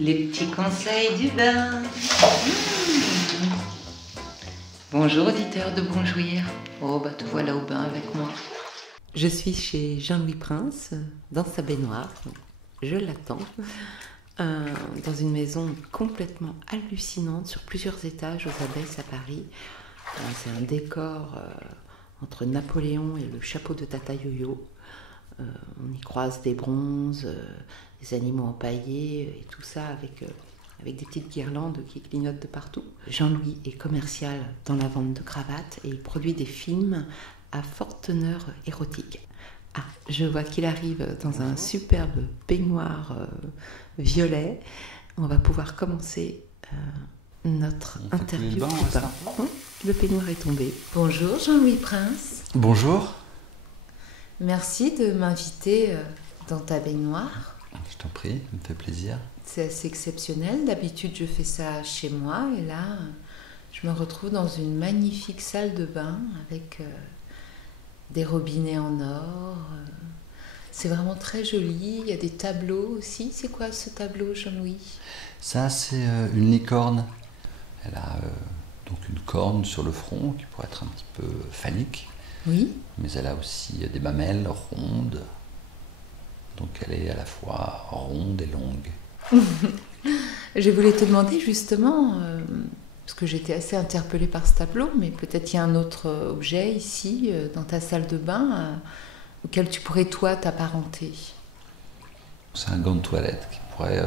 Les petits conseils du bain. Bonjour auditeurs de Bonjouir. Oh bah te voilà au bain avec moi. Je suis chez Jean-Louis Prince, dans sa baignoire. Je l'attends. Dans une maison complètement hallucinante, sur plusieurs étages aux Abbesses à Paris. C'est un décor entre Napoléon et le chapeau de Tata Yo-Yo. On y croise des bronzes, des animaux empaillés et tout ça avec des petites guirlandes qui clignotent de partout. Jean-Louis est commercial dans la vente de cravates et il produit des films à forte teneur érotique. Ah, je vois qu'il arrive dans un superbe peignoir violet. On va pouvoir commencer notre interview. Le peignoir est tombé. Bonjour Jean-Louis Prince. Bonjour. Merci de m'inviter dans ta baignoire. Je t'en prie, ça me fait plaisir. C'est assez exceptionnel. D'habitude, je fais ça chez moi. Et là, je me retrouve dans une magnifique salle de bain avec des robinets en or. C'est vraiment très joli. Il y a des tableaux aussi. C'est quoi ce tableau, Jean-Louis ? Ça, c'est une licorne. Elle a donc une corne sur le front qui pourrait être un petit peu phallique. Oui. Mais elle a aussi des mamelles rondes. Donc elle est à la fois ronde et longue. Je voulais te demander justement, parce que j'étais assez interpellée par ce tableau, mais peut-être il y a un autre objet ici, dans ta salle de bain, auquel tu pourrais toi t'apparenter. C'est un gant de toilette qui pourrait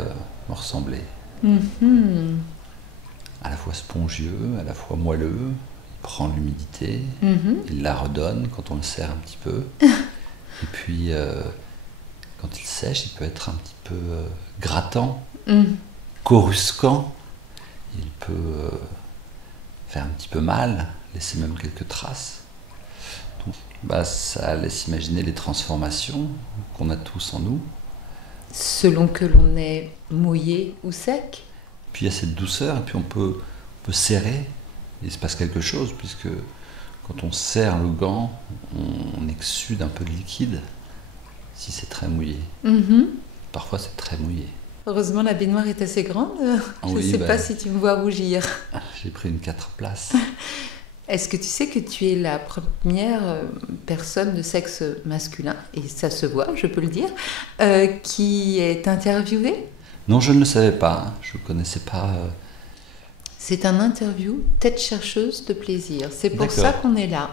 me ressembler. Mm-hmm. À la fois spongieux, à la fois moelleux. Il prend l'humidité, il la redonne quand on le serre un petit peu. Et puis, quand il sèche, il peut être un petit peu grattant, coruscant. Il peut faire un petit peu mal, laisser même quelques traces. Donc, ça laisse imaginer les transformations qu'on a tous en nous. Selon que l'on est mouillé ou sec. Puis il y a cette douceur, et puis on peut serrer. Il se passe quelque chose, puisque quand on serre le gant, on exsude un peu de liquide, si c'est très mouillé. Parfois, c'est très mouillé. Heureusement, la baignoire est assez grande. Je ne sais pas si tu me vois rougir. J'ai pris une 4 places. Est-ce que tu sais que tu es la première personne de sexe masculin, et ça se voit, je peux le dire, qui est interviewée ? Non, je ne le savais pas. Je ne connaissais pas... C'est un interview tête chercheuse de plaisir. C'est pour ça qu'on est là.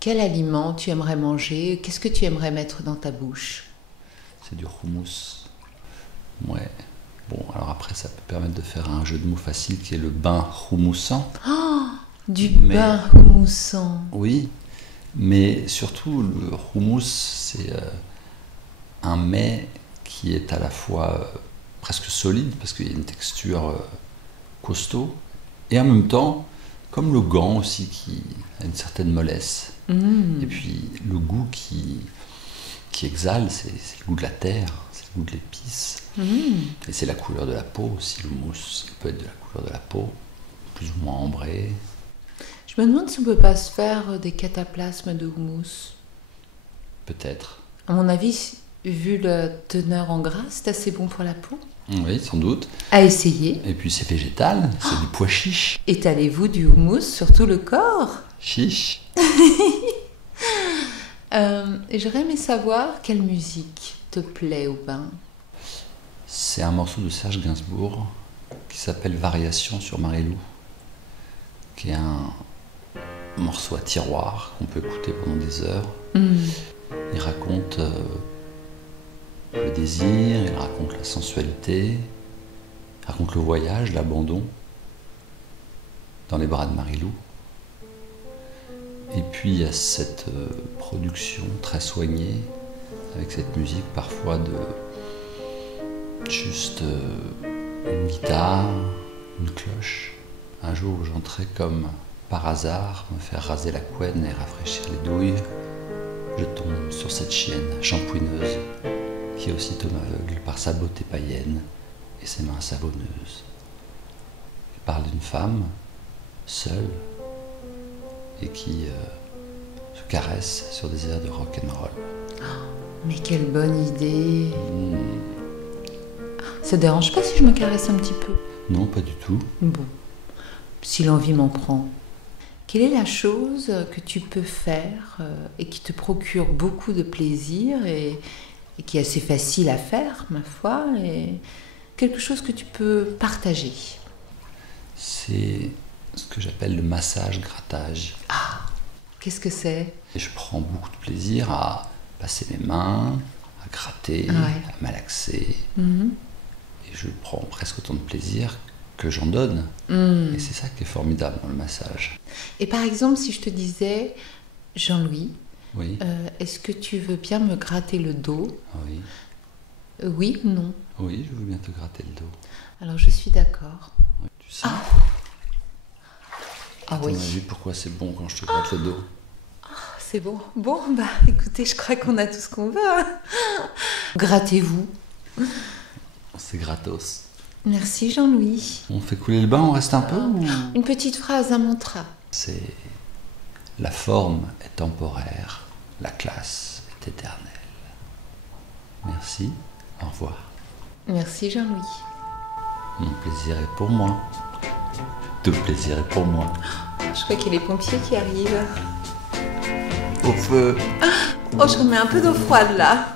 Quel aliment tu aimerais manger ? Qu'est-ce que tu aimerais mettre dans ta bouche ? C'est du houmous. Ouais. Bon, alors après, ça peut permettre de faire un jeu de mots facile qui est le bain houmoussant. Oh, bain houmoussant. Oui, mais surtout, le houmous, c'est un mets qui est à la fois presque solide, parce qu'il y a une texture costaud, et en même temps, comme le gant aussi, qui a une certaine mollesse. Et puis le goût qui exhale, c'est le goût de la terre, c'est le goût de l'épice. Et c'est la couleur de la peau aussi, le mousse, il peut être de la couleur de la peau, plus ou moins ambré. Je me demande si on ne peut pas se faire des cataplasmes de houmous. Peut-être. À mon avis, vu la teneur en gras, c'est assez bon pour la peau. Oui, sans doute. À essayer. Et puis c'est végétal, c'est du pois chiche. Étalez-vous du houmous sur tout le corps. Chiche. Et j'aurais aimé savoir quelle musique te plaît au bain. C'est un morceau de Serge Gainsbourg qui s'appelle Variation sur Marilou, qui est un morceau à tiroir qu'on peut écouter pendant des heures. Il raconte le désir, il raconte la sensualité, il raconte le voyage, l'abandon dans les bras de Marilou. Et puis il y a cette production très soignée, avec cette musique parfois de juste une guitare, une cloche. Un jour où j'entrais comme par hasard me faire raser la couenne et rafraîchir les douilles, je tombe sur cette chienne shampouineuse qui aussitôt m'aveugle par sa beauté païenne et ses mains savonneuses. Il parle d'une femme seule et qui se caresse sur des airs de rock'n'roll. Mais quelle bonne idée! Ça dérange pas si je me caresse un petit peu? Non, pas du tout. Bon, si l'envie m'en prend. Quelle est la chose que tu peux faire et qui te procure beaucoup de plaisir et qui est assez facile à faire, ma foi, et quelque chose que tu peux partager? C'est ce que j'appelle le massage-grattage. Ah, qu'est-ce que c'est? Et je prends beaucoup de plaisir à passer mes mains, à gratter, Ouais. à malaxer. Mhm. Et je prends presque autant de plaisir que j'en donne. Mm. Et c'est ça qui est formidable dans le massage. Et par exemple, si je te disais, Jean-Louis, Oui, est-ce que tu veux bien me gratter le dos? oui, Oui ou non? oui, je veux bien te gratter le dos. Alors je suis d'accord. Oui, tu sais, Ah à ton oui, avis, pourquoi c'est bon quand je te gratte le dos? c'est bon. Bon, bah écoutez, je crois qu'on a tout ce qu'on veut, hein. Grattez-vous. C'est gratos. Merci Jean-Louis. On fait couler le bain, on reste un peu ou... Une petite phrase, un mantra. C'est la forme est temporaire, la classe est éternelle. Merci, au revoir. Merci Jean-Louis. Mon plaisir est pour moi. Tout le plaisir est pour moi. Je crois qu'il y a les pompiers qui arrivent. Au feu. Oh, je remets un peu d'eau froide là.